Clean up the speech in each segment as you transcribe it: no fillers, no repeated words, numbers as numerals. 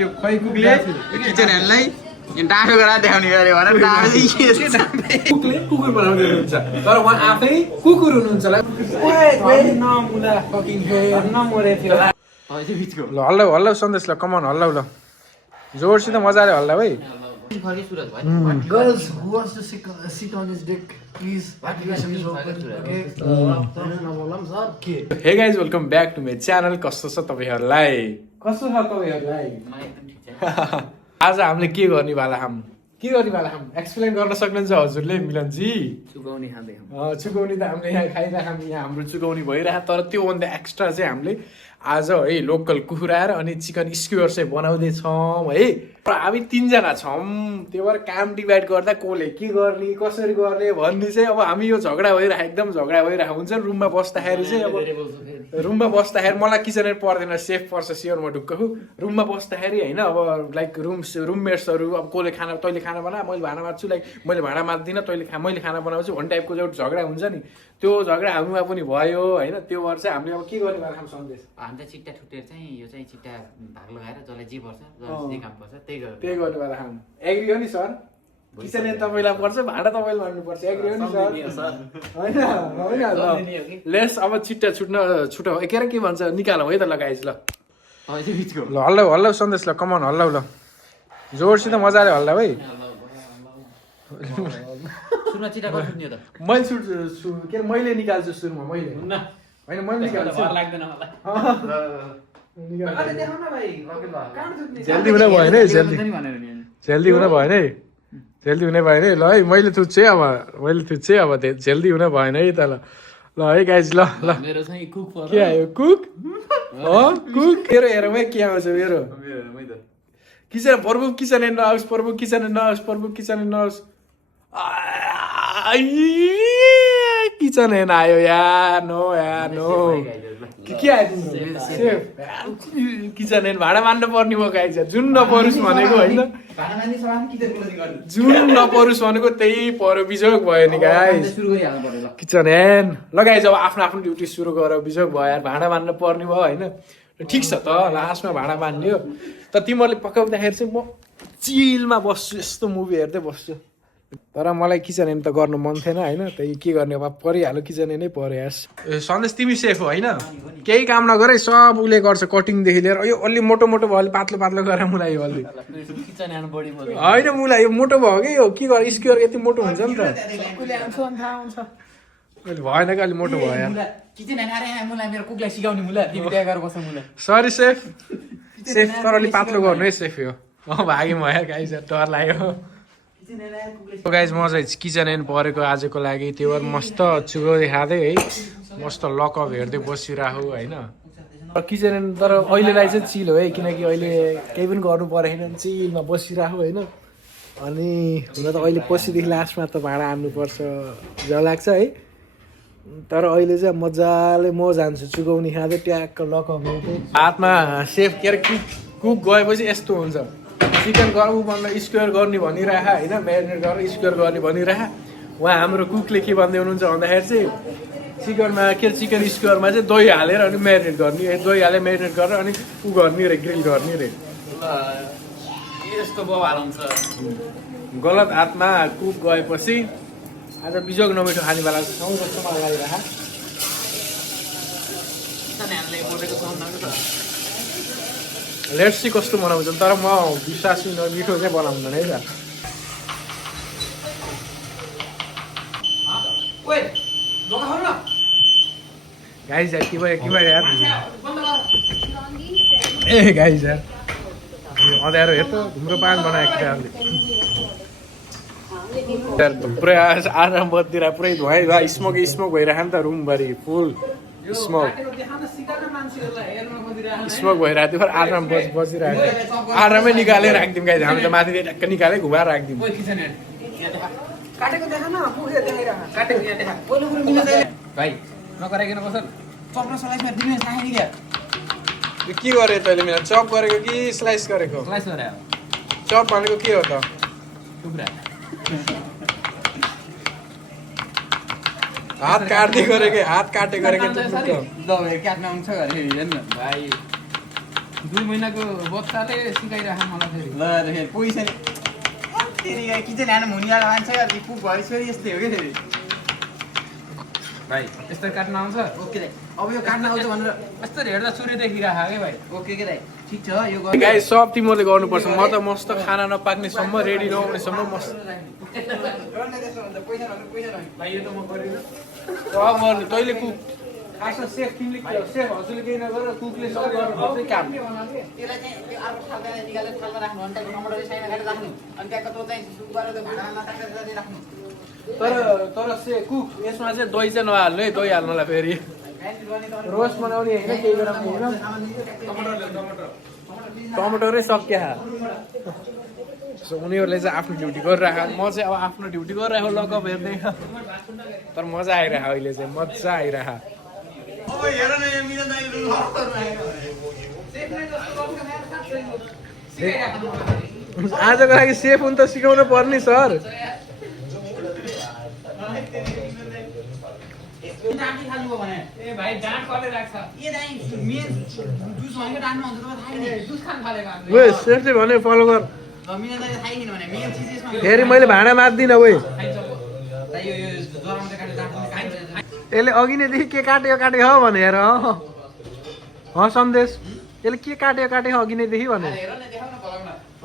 यो खै कुकले किचन हेर्नलाई डाँडो गरा देखाउने गरे भनेर डाँडो कुकले कुकुर बनाउँदै हुनुहुन्छ तर उहाँ आफै कुकुर हुनुहुन्छ ल हल्ला हल्ला सन्देश ल कमान हल्ला ल जोडसित मजाले हल्ला है Girls, who wants to sit on his dick? Please, application is open. Okay. Hey guys welcome back to my channel कस्तो छ तपाईँहरूलाई कस्तो छ तपाईँहरूलाई आज हामीले के गर्नेवाला हाम एक्सप्लेन गर्न सक्नुहुन्छ हजुरले मिलनजी चुकाउने खाँदै चुकौनी त हामीले यहाँ खाइरहेको यहाँ हाम्रो चुकौनी भइरहेको तर त्योभन्दा एक्स्ट्रा चाहिँ हामीले आज है लोकल कुखुरा अनि चिकन स्क्युर चाहिँ बनाउँदैछौँ है हामी 3 जना छौँ त्यो भएर काम डिभाइड गर्दा कसले के गर्ने कसरी गर्ने भन्ने चाहिँ अब हामी यो झगडा भइरहेको एकदम झगडा भइरहेको हुन्छ रुममा बस्दाखेरि चाहिँ अब रुममा बस्दाखेरि मलाई किचनर पर्दैन सेफ पर्छ स्योर म ढुक्क हु रुममा बस्दाखेरि होइन अब लाइक रुममेट्सहरू अब कसले खाना तैँले खाना बना मैले भाँडा माझ्छु लाइक मैले भाँडा माझ्दिनँ तैँले मैले खाना बनाउँछु भन्ने टाइपको एउटा झगडा हुन्छ नि त्यो झगडा हामीमा पनि भयो होइन त्यो भएर चाहिँ हामीले अब के गर्ने वाला खाम सन्देश हामीले चिट्टा ठुटेर चाहिँ यो चाहिँ चिट्टा भाग लगाएर जसलाई जे पर्छ जसलाई जे काम पर्छ त्यही गर्ने वाला खाम एग्री हो नि सर किचन तपाईँलाई पर्छ भाँडा तपाईँले मान्नुपर्छ एग्री हो नि सर होइन लेस अब चिट्टा छुट के के भन्छ निकालौँ है त लगाइस ल हल्ला हल्ला सन्देश ल कमान हल्ला ल जोडसित मजाले हल्ला है मैले सुट्छु के अरे मैले निकाल्छु सुरुमा मैले होइन मैले निकाल्छु जल्दी हुन भएन है जल्दी हुन भएन है जल्दी हुने भएन है ल है मैले थुच्छेँ अब जल्दी हुन भएन है त ल है गाइज ल के आयो कुक कुक मेरो हेरमै के आउँछ मेरो किचन प्रभु किचन नआओस् प्रभु किचन नआओस् किचन हेर्न आयो यार नो के आयो किचन हेर्न भाँडा मान्नु पर्ने भयो गाइज जुन नपरोस् भनेको होइन जुन नपरोस् भनेको त्यही पऱ्यो बिजोग भयो नि गाइज किचन हेर्न लगाइ जब आफ्नो आफ्नो ड्युटी सुरु गरेर बिजोग भयो यार भाँडा मान्नु पर्ने भयो होइन ठिक छ त लास्टमा भाँडा मान्ने हो त तिमीहरूले पकाउँदाखेरि चाहिँ म चिलमा बस्छु यस्तो मुभी हेर्दै बस्छु तर मलाई किचन हेर्नु त गर्नु मन थिएन होइन त्यही के गर्ने अब परिहाल्यो किचन नै पर्यो यास सन्देश तिमी सेफ हो होइन केही काम नगरे सब उसले गर्छ कटिङदेखि लिएर यो अलि मोटो भयो अलि पातलो गरेर मुलायो अलि होइन मुलायो मोटो भयो कि यो के गर्यो स्क्योर यति मोटो हुन्छ नि त भएन कि अलि मोटो भयो सरी सेफ तर अलि पातलो गर्नु है सेफ यो भागी भयो गाइस डर लाग्यो गाइज म चाहिँ किचन हेर्नु परेको आजको लागि त्यो भएर मस्त चुगौरी खाँदै है मस्त लकअप हेर्दै बसिरहेको होइन किचन हेर्नु तर अहिलेलाई चाहिँ चिल हो है किनकि अहिले केही पनि गर्नु परेन चिलमा बसिरहेको होइन अनि हुन त अहिले पछिदेखि लास्टमा त भाँडा हान्नुपर्छ जहाँ लाग्छ है तर अहिले चाहिँ मजाले म जान्छु चुगौनी खाँदै ट्याक्क लकअप हेर्दै हातमा सेफ के अरे कुक गएपछि यस्तो हुन्छ चिकन गरौँ भन्दा स्क्वायर गर्ने भनिरह होइन म्यारिनेट गरेर स्क्वायर गर्ने भनिरह उहाँ हाम्रो कुकले के भन्दै हुनुहुन्छ भन्दाखेरि चाहिँ चिकनमा के चिकन स्क्वायरमा चाहिँ दही हालेर अनि म्यारिनेट गर्ने दही हालेर म्यारिनेट गरेर अनि ऊ गर्ने रे ग्रिल गर्ने रे यस्तो बवाल हुन्छ गलत हातमा कुक गएपछि आज बिजोग नमिठो खानेवाला ठाउँ जस्तो मलाई लागिरह लेट्स सी कस्तो बनाउँछ तर म विश्वासी मिठो चाहिँ बनाउँदैन है त गाइस यार के भयो यार ए गाइस यार अँध्यारो हेर त धुम्रोपान बनाएको यार पुरै आराम बत्तिर पुरै धुवा स्मोक भइरहेको नि त रुमभरि फुल स्मोक भइरहेको थियो आराम बसिरहेको थियो आरामै निकालेर राखिदिउँ गाइस हामी त माथि ढ्याक्क निकालेर घुमाएर राखिदिउँ के गरे तैँले मिला चप गरेको कि स्लाइस गरेको चप भनेको के हो त हात काट्दै गरेको 2 महिनाको बच्चाले सिकाइराख मलाई फेरि ल फेरि पैसा नि फेरि किचन ह्यान्ड हुनेवाला मान्छे कुक भयो फेरि यस्तै हो क्या फेरि भाइ यस्तो काट्न आउँछ ओके दाइ अब यो काट्न आउँछ भनेर यस्तो हेर्दा सूर्य देखिराख के भाइ ओके के दाइ ठिक छ यो गाइस सब तिमीले गर्नुपर्छ म त मस्त खाना नपाक्नेसम्म रेडी नहुनेसम्म मस्त भाइ यो त म गरिदिनु सब गर्नु तैँले कुक खासमा सेफ तिमीले सेफ हजुरले केही नगर कुकले सब गर्नुपर्छ काम त्यसलाई चाहिँ त्यो अर्को थालमा निकालेर थालमा राख्नु अनि त्यहाँको टमाटर चाहिँ साइडमा काटेर राख्नु अनि त्यहाँको त्यो चाहिँ सुप गरेर त्यो भाँडामा नताकेर राख्नु तर कुक यसमा चाहिँ दही चाहिँ नहाल्नु है दही हाल्नुलाई फेरि रोस्ट बनाउने होइन केही गराउने होइन टमाटरै सक्या उनीहरूले चाहिँ आफ्नो ड्युटी गरिराख म चाहिँ अब आफ्नो ड्युटी गरिरहेको लगअप हेर्दै तर मजा आइरह अहिले चाहिँ मजा आइरह आजको लागि सेफ हुन त सिकाउनु पर्ने सर सेफले भने फलो गर फेरि मैले भाँडा मार्दिनँ ओइ यसले अघि नैदेखि के काट्यो हो भनेर सन्देश यसले के काट्यो अघि नैदेखि भने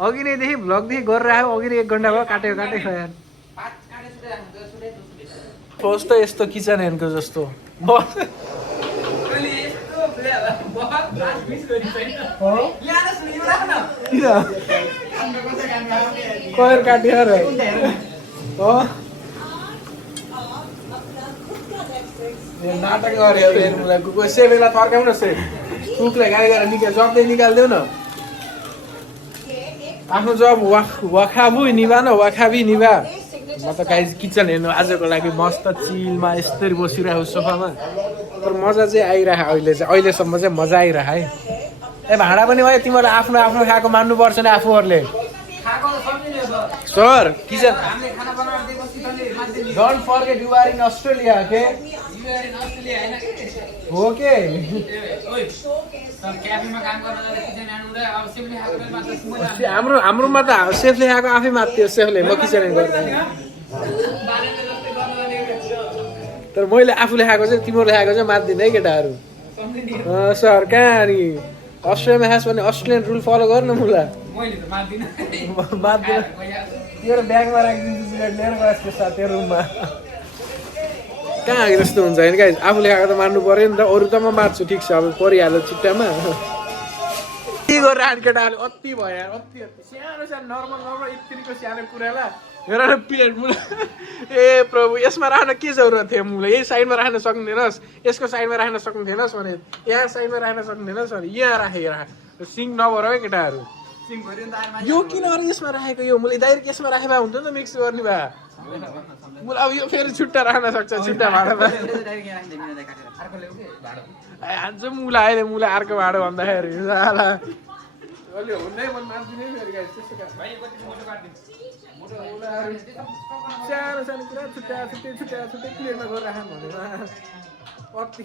अघि नैदेखि भ्लगदेखि गरेर आयो अघि 1 घन्टा भयो काट्यो यार कस्तो यस्तो किचन हेर्नुको जस्तो कयर काट्यो र नाटक गऱ्यो हेर्नु मलाई कुकले सेफलाई फर्काउनु न सेफ कुकलाई गाली गरेर जब्दै निकालिदेऊ न आफ्नो जब वाखाबु निभा न वाखाबी निभा म त गाइस किचन हेर्नु आजको लागि मस्त चिलमा यस्तरी बसिरहेको सोफामा तर मजा चाहिँ आइरह अहिलेसम्म चाहिँ मजा आइरह है ए भाँडा पनि भयो तिमीहरू आफ्नो आफ्नो खाएको मान्नुपर्छ नि आफूहरूले sir kitchen don't forget you are in Australia के हो के हाम्रोमा त सेफले खाएको आफै मात्थ्यो सेफले म किचन गर्दा तर मैले आफूले खाएको चाहिँ तिमीहरूले खाएको चाहिँ मात्दिनँ है केटाहरू सर कहाँ अनि अस्ट्रेलियामा खास भने अस्ट्रेलियन रुल फलो गर्नु मुला मात्दिनँ तेरो ब्यागमा राखिदिन्छु लिएर गएछ त्यो साथी रुममा कहाँ आएको जस्तो हुन्छ होइन गाइस आफूले खाएको त मान्नु पर्यो नि त अरू त म मार्छु ठिक छ अब परिहाल्यो चिट्टामा के गरेर आएर केटाहरूले अति भयो अति सानो नर्मल यत्तिको सानो कुरालाई हेर न प्लेट मुला ए प्रभु यसमा राख्न के जरुरत थियो मुला यही साइडमा राख्न सक्नुहुँदैनस् यसको साइडमा राख्न सक्नुहुँदैनस् भने यहाँ साइडमा राख्न सक्नुहुँदैनस् भने यहाँ राखेर सिङ्क नभएर है केटाहरू यो किन अरू यसमा राखेको यो मैले डाइरेक्ट यसमा राखे भए हुन्थ्यो नि त मिक्स गर्ने भए मलाई अब यो फेरि छुट्टा राख्न सक्छ छुट्टा भाँडामा हान्छ मुला अहिले मुला अर्को भाँडो भन्दाखेरि सानो सानो कुरा छुट्टा छुट्टै प्लेटमा गरेर राख्नु भनेर कति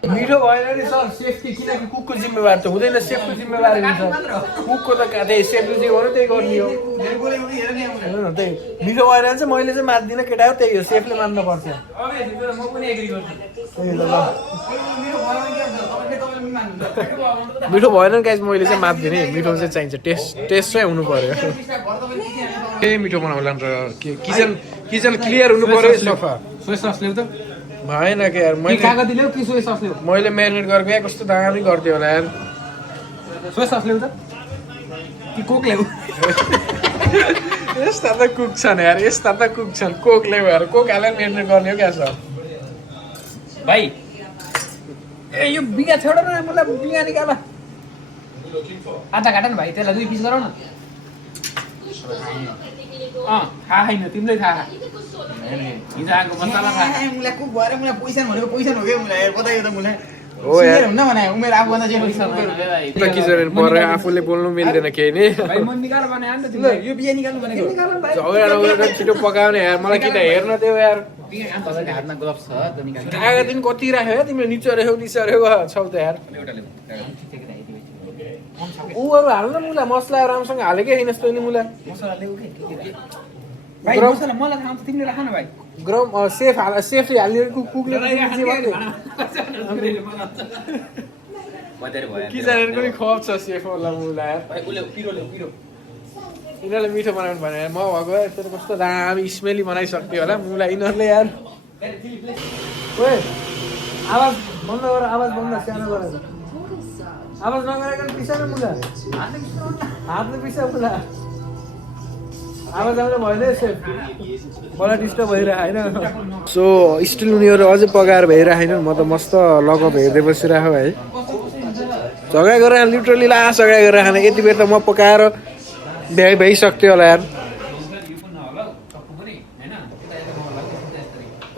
मिठो भएन नि सर सेफ्टी किनकि कुकको जिम्मेवार त हुँदैन सेफको जिम्मेवारी हुन्छ कुकको त त्यही सेफले जे गर्यो त्यही गर्ने हो त्यही मिठो भएन भने चाहिँ मैले चाहिँ मान्दिनँ केटा हो त्यही हो सेफले मान्नुपर्छ मिठो भएन नि गाइस मैले चाहिँ मान्दिनँ मिठो चाहिँ चाहिन्छ टेस्ट चाहिँ हुनु पर्यो के मिठो बनाउला किचन क्लियर हुनु पर्यो सफा सोया सस ल्याउ त भएन के यार मैले कागती ल्याउ कि सोया सस ल्याउ मैले म्यारिनेट गरेको या कस्तो दामी गर्थ्यो होला यार सोया सस ल्याउ त कि कोक ल्याउ यस्ता त कुक छन् यार यस्ता त कुक छन् कोक ल्याउ यार कोक हालेर म्यारिनेट गर्ने हो क्या सर भाइ ए यो बिगा छोड न मलाई बिगा निकाल आधा घाटा न भाइ त्यसलाई 2 पिस गराउ न थाहा छैन तिमीलाई थाहा हिजो आएको मसला थाहा मुला कुक भएर मुला पैसा भनेको पैसा हो क्या मुला बताइयो त मुला हो यार हुन्न भने उमेर आफूभन्दा जे हुन्छ त किचन परेर आफूले बोल्नु मिल्दैन केही नि यो बिहे निकाल्नु भनेको झगडा नगरेर छिटो पकाउने यार मलाई किन हेर्न देऊ यार तपाईँको हातमा ग्लोभ्स छ त्यो निकाल्नु आएको दिन कति राख्यो यार तिमीले निचरेको छौ त यार ऊ अरू हाल्नु न मुला मसला राम्रोसँग हालेकै छैन यस्तो नि मुला मसला ल्याऊ के भाइ मसला मलाई थाहा हुन्छ तिमीले राख न भाइ गरम सेफले हाल्ने कुकले किचन पनि खप छ सेफ होला मुला यार यिनीहरूले मिठो बनाउनु भने म भएको यस्तो कस्तो दामी स्मेली बनाइसक्यो होला मुला यिनीहरूले यार ओए आवाज बन्द गर आवाज बन्द सानो गरेर आवाज नगरेको पिसानो मुला हातले पिसा मुला आवाज आउनु भएन सेफ मलाई डिस्टर्ब भइरहेको होइन सो स्टिल उनीहरू अझै पकाएर भइरहेको म त मस्त लगअप हेर्दै बसिरहेको है झगडा गरेर लिटरली झगडा गरेर खाने यति बेर त म पकाएर भइसक्थ्यो होला यार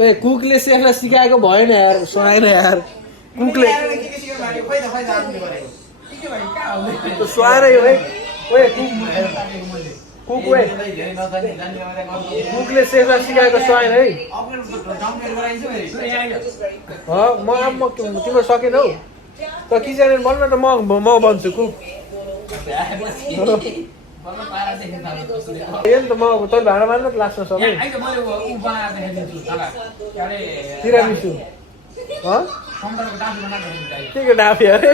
ए कुकले सेफलाई सिकाएको भएन यार सुनाएन यार कुकले सुहाएर यो है ओए कुक वे कुकले सेफलाई सिकाएको सुहाएन है म तिम्रो सकेनौ त किचन भन न त म बन्छु कुक त म तैँले भाँडा मार्नु त लास्टमा सबै तिरामिसु के को डाफे अरे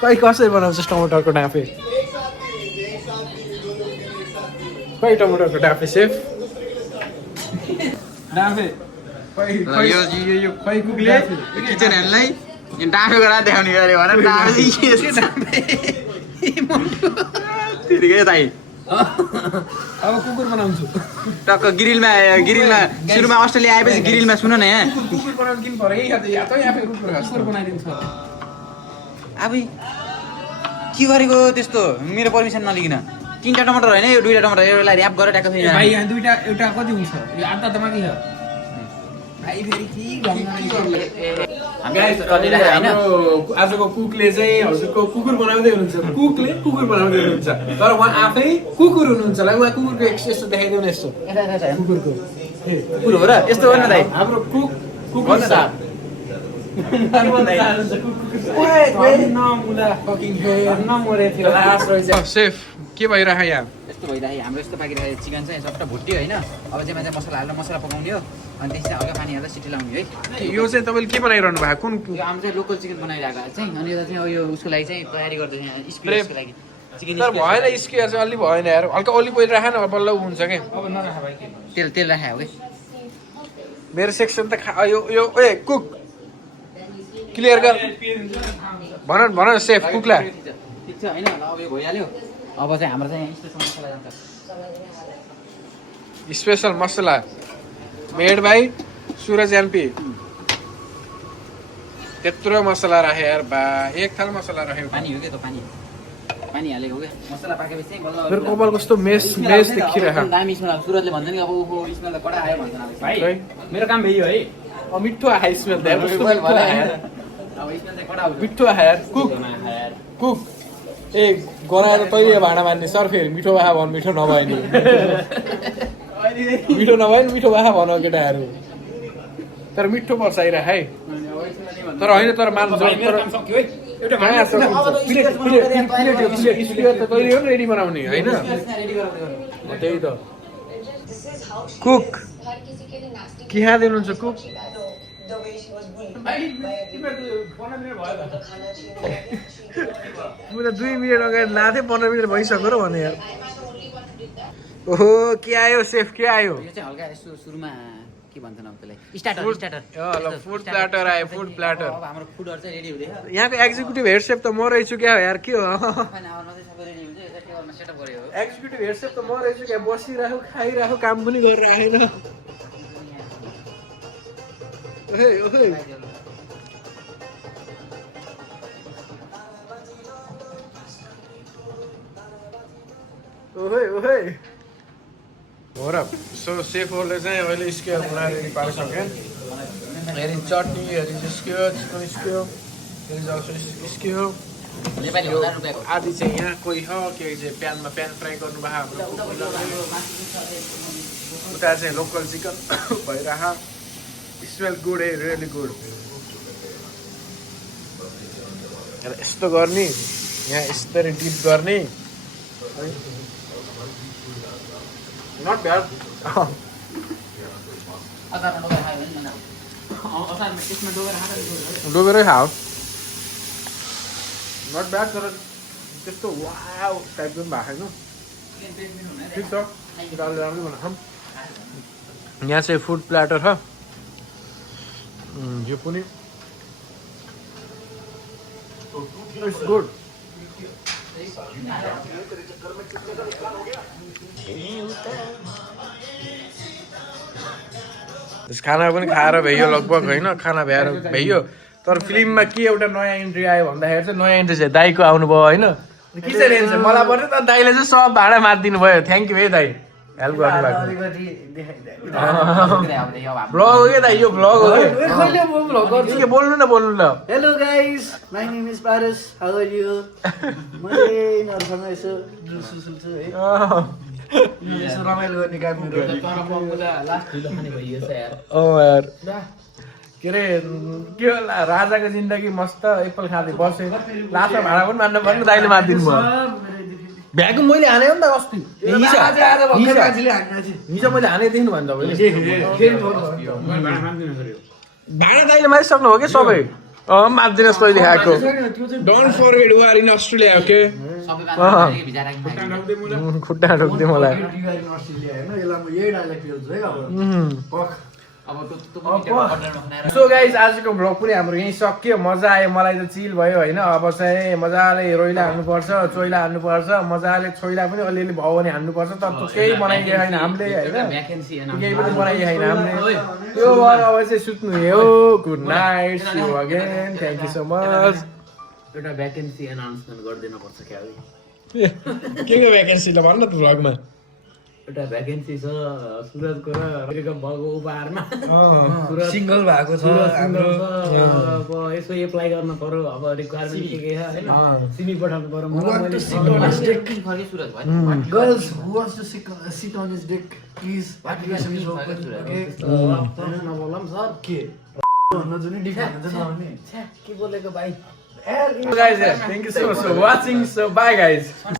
खै कसरी बनाउँछ टमाटरको डाफे खै टमाटरको डाफे सेफ डाफे यो खै कुकले किचन हेर्नलाई डाफे गरेर देखाउने गरे भनेर डाफे त्यतिकै दाइ अब कुकुर बनाउँछु टक्क ग्रिलमा सुरुमा अस्ट्रेलिया आएपछि ग्रिलमा सुन न यहाँ कुकुर बनाउनु किन पर्यो कुकुर बनाइदिन्छ अब के गरेको त्यस्तो मेरो पर्मिसन नलिकन 3टा टमाटर होइन यो 2टा टमाटर एउटालाई ऱ्याप गरेर ट्याक्क छैन भाइ यहाँ दुईटा एउटा कति हुन्छ यो आधा त माथि छ भाइ फेरि आजको कुकले चाहिँ हजुरको कुकुर बनाउँदै हुनुहुन्छ कुकले कुकुर बनाउँदै हुनुहुन्छ तर उहाँ आफै कुकुर हुनुहुन्छ होला उहाँ कुकुरको यस्तो देखाइदेऊ न यस्तो कुकुरको कुकुर हो र यस्तो गर्न दाइ हाम्रो कुक कुकुर साथ सेफ के भइरहेको यहाँ यस्तो भइरहेको हाम्रो यस्तो पाकिरहेको चिकन चाहिँ सबटा भुट्यो होइन अब चाहिँ मान्छे मसला हालेर मसला पकाउने हो अनि त्यसपछि हल्का पानी हालेर सिटी लाउने है यो चाहिँ तपाईँले के बनाइरहनु भएको कुन यो हाम्रो चाहिँ लोकल चिकन बनाइरहेको चाहिँ अनि यता चाहिँ अब यो उसको लागि चाहिँ तयारी गर्दैछ स्पियर्सको लागि चिकन तर भएन स्क्वायर चाहिँ अलि भएन यार हल्का ओली पहिरो राख न बल्ल हुन्छ क्या अब नराख भाइ तेल राखे हो कि मेरो सेक्सन त यो ए कुक क्लियर गर भन सेफ कुकलाई ठिक छ होइन अब यो भइहाल्यो अब चाहिँ हाम्रो चाहिँ स्पेसल मसला जान्छ special masala made by Suraj MP त्यत्रो मसला राखे यार बा एक थाल मसला राख्यो पानी हो क्या त पानी हालेको हो क्या मसला पाकेपछि चाहिँ बल्ल मेरो कपाल कस्तो मेस देखिरहेको दामी स्मेल सुरजले भन्छ नि अब ओहो स्मेल त कडा आयो भन्छ भाइ मेरो काम भइयो है मिठो आयो स्मेल त कस्तो मिठो आयो यार अब स्मेल चाहिँ कडा मिठो आयो यार कुक ए गनाएर तैँले भाँडा मान्ने सर फेरि मिठो भए भन मिठो नभए नि मिठो नभए नि मिठो भए भन केटाहरू तर मिठो पर्छ आइरह है तर होइन तर मान्छ तैँले हो रेडी बनाउने होइन त्यही त कुक के खाँदैनुहुन्छ कुक मैले 2 मिनट अगाडि लाथे 15 मिनट भइसक्यो र भने यार ओहो के आयो सेफ के आयो यो चाहिँ हल्का यसो सुरुमा के भन्छ न त्यसलाई स्टार्टर फुड प्ल्याटर आयो फुड प्ल्याटर अब हाम्रो फुडहरु चाहिँ रेडी हुँदैछ यहाँको एक्जिक्युटिभ हेड सेफ त म रहेछु क्या यार के हो हाफ एन आवरमा चाहिँ सबै रेडी हुन्छ यता टेबलमा सेटअप गर्यो हो एक्जिक्युटिभ हेड सेफ त म रहेछु क्या बसिरहेको खाइरहेको काम पनि गरिरहेन ओहे ओहे ओहे ओहे हो र सो सेफहरूले चाहिँ अहिले स्क्वायर बनाएर रेडी पारिसक्यो हेरी चटनी हेरी स्क्वायर चिकन स्क्वायर निस्क्यो नेपाली 1000 रुपैयाँको आदि चाहिँ यहाँ कोही छ के चाहिँ प्यानमा प्यान फ्राई गर्नु भएको उता चाहिँ लोकल चिकन भइरह स्मेल गुड है रियली गुड यस्तो गर्ने यहाँ यस्तरी डिप गर्ने नट ब्याड डुबेरै खाऊ नट ब्याड तर त्यस्तो वाउ टाइपको पनि भएको छैन ठिक छ दालले राम्रो बनाउँछौँ यहाँ चाहिँ फुड प्ल्याटर छ यो पनि इट्स गुड खाना पनि खाएर भ्याइयो लगभग होइन खाना भ्याएर भ्याइयो तर फिल्ममा के एउटा नयाँ इन्ट्री आयो भन्दाखेरि चाहिँ नयाँ इन्ट्री चाहिँ दाईको आउनुभयो होइन किचन चाहिँ मलाई पर्छ तर दाईले चाहिँ सब भाडा मारिदिनु भयो थ्याङ्क यू है दाई हेल्प गर्नुभएको भ्लग हो क्या दाई यो भ्लग हो कि बोल्नु न बोल्नु ल Hello guys, my name is Paris. How are you? मैले यिनीहरूसँग यसो सुल्छु है यसो रमाइलो गर्ने काम मेरो यार के अरे के होला राजाको जिन्दगी मस्त एप्पल खाँदै बसेर लास्टमा भाडा पनि मान्नु पर्ने दाइले मारिदिनु भयो भ्याकुम मैले हाने हो नि त अस्ति हिजो मैले हाने देख्नु भन्दा भाडा दाइले मारिसक्नु हो कि सबै मारिदिनुहोस् तैँले खाएको don't forget we are in Australia okay खुट्टा ढोक्दै मलाई सो गाइज आजको भ्लग पनि हाम्रो यहीँ सक्यो मजा आयो मलाई त चिल भयो होइन अब चाहिँ मजाले रोइला हान्नुपर्छ चोइला हान्नुपर्छ मजाले छोइला पनि अलिअलि भयो भने हान्नुपर्छ तर केही बनाइदिएको छैन हामीले होइन केही पनि बनाइदिएको छैन हामीले त्यो भएर अब चाहिँ सुत्नु हो good night see you again thank you so much एउटा भ्याकेन्सी एनाउन्समेन्ट गरिदिनु पर्छ क्या के को भ्याकेन्सी ल भन्न त भ्लगमा एउटा भ्याकेन्सी छ सुरजको र वेलकम भएको उपहारमा सिंगल भएको छ हाम्रो अब यसो एप्लाई गर्न पर्यो अब रिक्वायरमेन्ट के छ हैन सिमी पठाउनु पर्यो Girls who wants to sit on his dick, please. Application is open. Okay. नबोलम सर के भन्नु जुनी डिक भन्नु चाहिँ नआउने के बोलेको भाइ guys thank you so much for watching so bye guys